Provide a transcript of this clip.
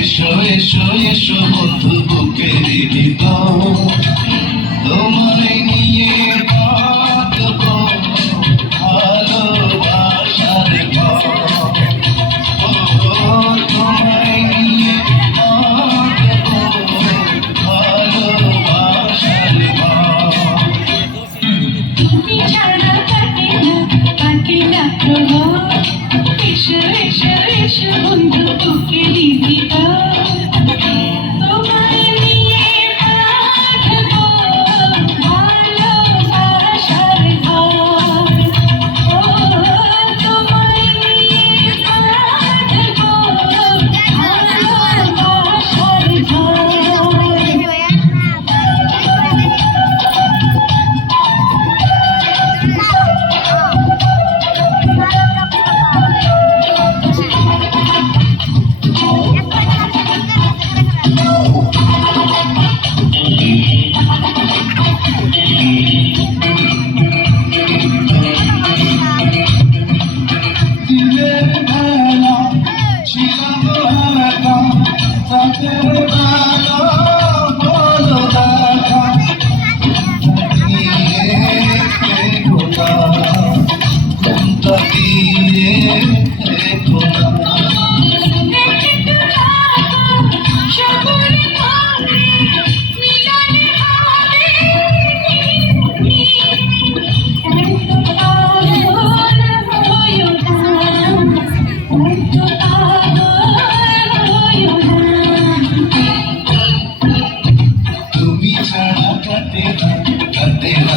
এসো এসো এসো বন্ধু বুকে দিত তোমায় নিয়ে বাঁধবো ভালোবাসার ঘর। ও তোমায় নিয়ে বাঁধবো ভালোবাসার ঘর। তুমি ছাড়া কাটে না প্রভাব। এসো এসো এসো বন্ধু বুকে দিত তোমায় নিয়ে বাঁধবো ভালোবাসার ঘর। ও তোমায় নিয়ে বাঁধবো ভালোবাসার ঘর। দিনের বেলা ছিলাম একা, রাতের বেলা হলো দেখা। খোদা ঘুমটা দিয়ে খোদা তুমি ছাড়া কাটে না